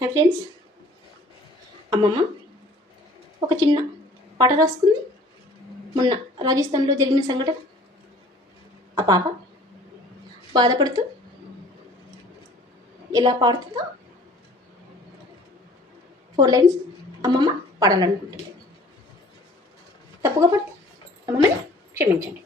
Hi friends, అమ్మమ్మ ఒక చిన్న పాట రాసుకుంది. మొన్న రాజస్థాన్లో జరిగిన సంఘటన. ఆ పాప బాధపడుతూ ఎలా పాడుతుందో 4 లైన్స్ అమ్మమ్మ పాడాలనుకుంటుంది. తప్పుగా పడితే అమ్మమ్మని క్షమించండి.